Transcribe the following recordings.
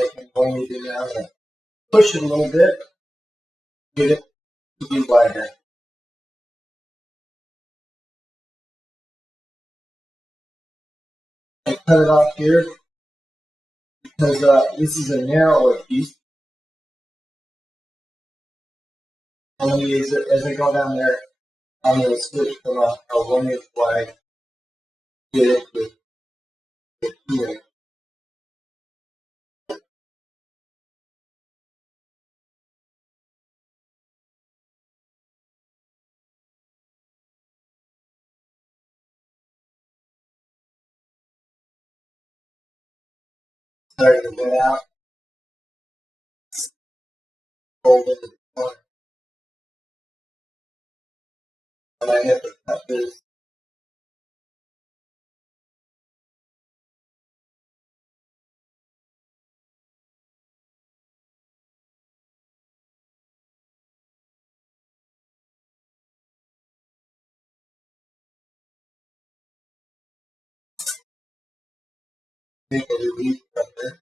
I'm going to now push it a little bit, get it to be wider. I cut it off here because this is a narrower piece. And as I go down there, I'm going to switch from a 1-inch wide, get it to 2-inch. Starting to get out, fold into the corner. And I have to cut this. Make a relief from there.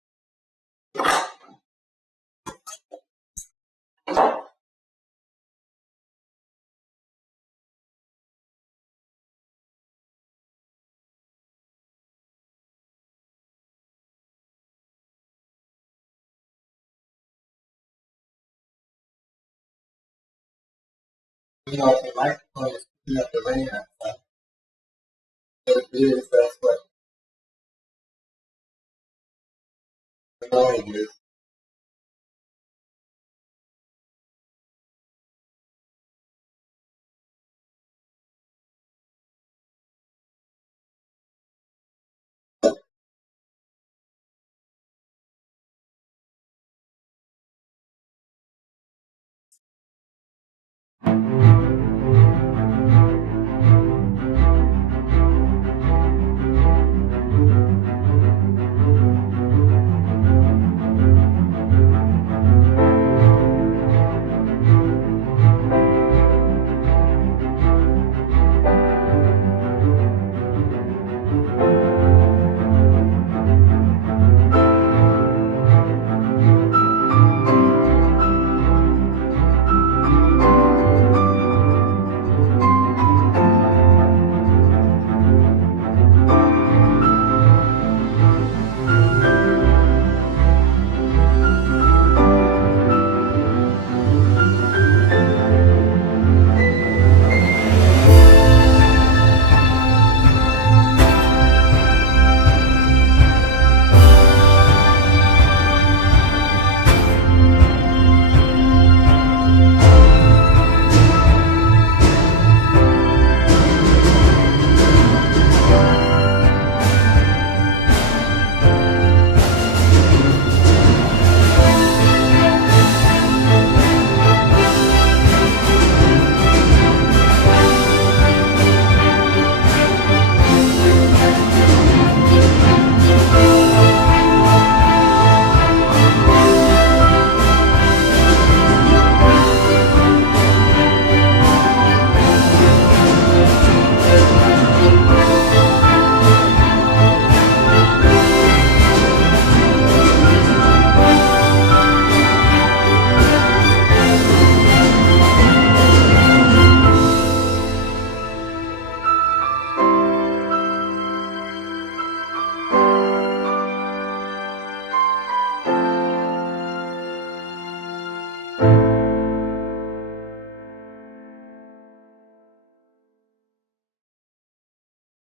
You know, if the microphone is picking up the rain outside, what it is, that's what the noise is.